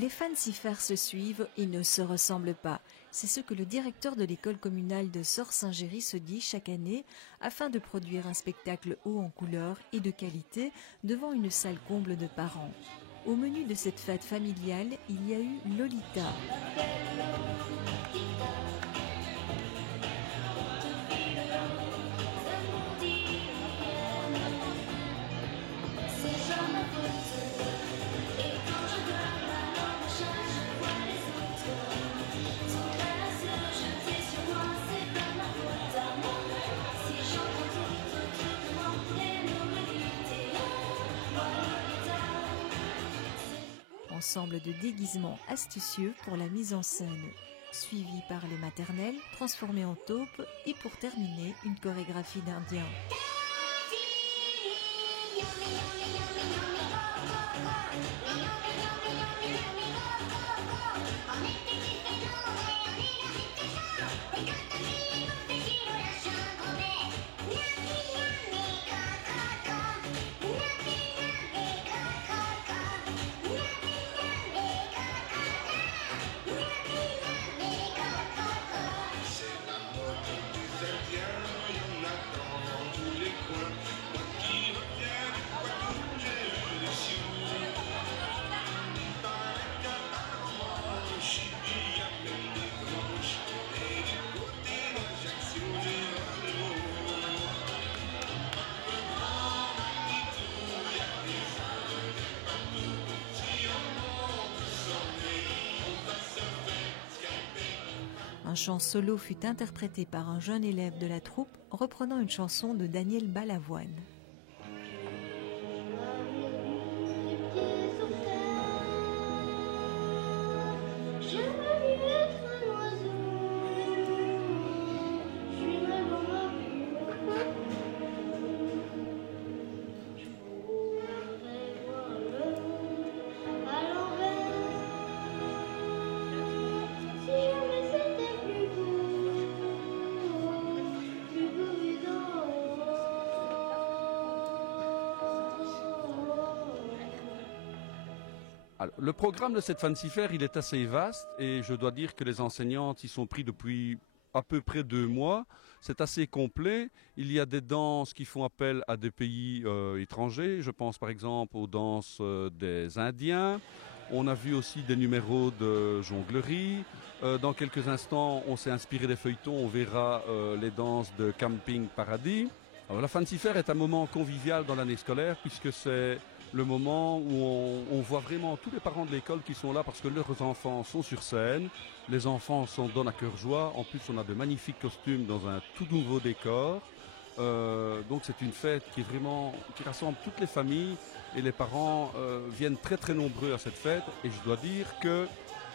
Les fancy fairs se suivent et ne se ressemblent pas. C'est ce que le directeur de l'école communale de Sors-Saint-Géry se dit chaque année afin de produire un spectacle haut en couleurs et de qualité devant une salle comble de parents. Au menu de cette fête familiale, il y a eu Lolita. Ensemble de déguisements astucieux pour la mise en scène, suivi par les maternelles, transformées en taupes et pour terminer, une chorégraphie d'Indiens. Un chant solo fut interprété par un jeune élève de la troupe, reprenant une chanson de Daniel Balavoine. Alors, le programme de cette Fancy Fair, il est assez vaste et je dois dire que les enseignantes y sont pris depuis à peu près 2 mois. C'est assez complet. Il y a des danses qui font appel à des pays étrangers. Je pense par exemple aux danses des Indiens. On a vu aussi des numéros de jonglerie. Dans quelques instants, on s'est inspiré des feuilletons. On verra les danses de Camping Paradis. Alors, la Fancy Fair est un moment convivial dans l'année scolaire puisque c'est le moment où on voit vraiment tous les parents de l'école qui sont là parce que leurs enfants sont sur scène. Les enfants s'en donnent à cœur joie. En plus, on a de magnifiques costumes dans un tout nouveau décor. Donc c'est une fête qui rassemble toutes les familles et les parents viennent très très nombreux à cette fête. Et je dois dire que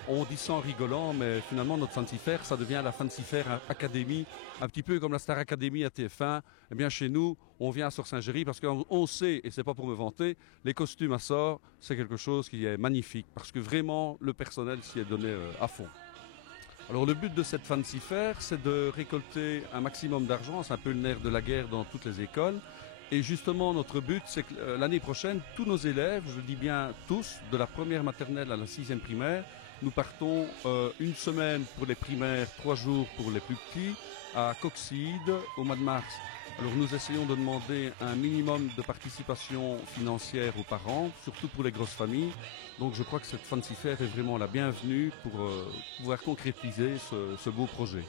on dit ça en rigolant, mais finalement notre Fancy Fair, ça devient la Fancy Fair Academy, un petit peu comme la Star Academy à TF1. Eh bien chez nous, on vient à Sors-Saint-Géry parce qu'on sait, et c'est pas pour me vanter, les costumes à Sors, c'est quelque chose qui est magnifique parce que vraiment le personnel s'y est donné à fond. Alors le but de cette Fancy Fair, c'est de récolter un maximum d'argent, c'est un peu le nerf de la guerre dans toutes les écoles. Et justement, notre but, c'est que l'année prochaine, tous nos élèves, je dis bien tous, de la première maternelle à la 6e primaire, nous partons une semaine pour les primaires, 3 jours pour les plus petits, à Coxyde au mois de mars. Alors nous essayons de demander un minimum de participation financière aux parents, surtout pour les grosses familles. Donc je crois que cette Fancy Fair est vraiment la bienvenue pour pouvoir concrétiser ce beau projet.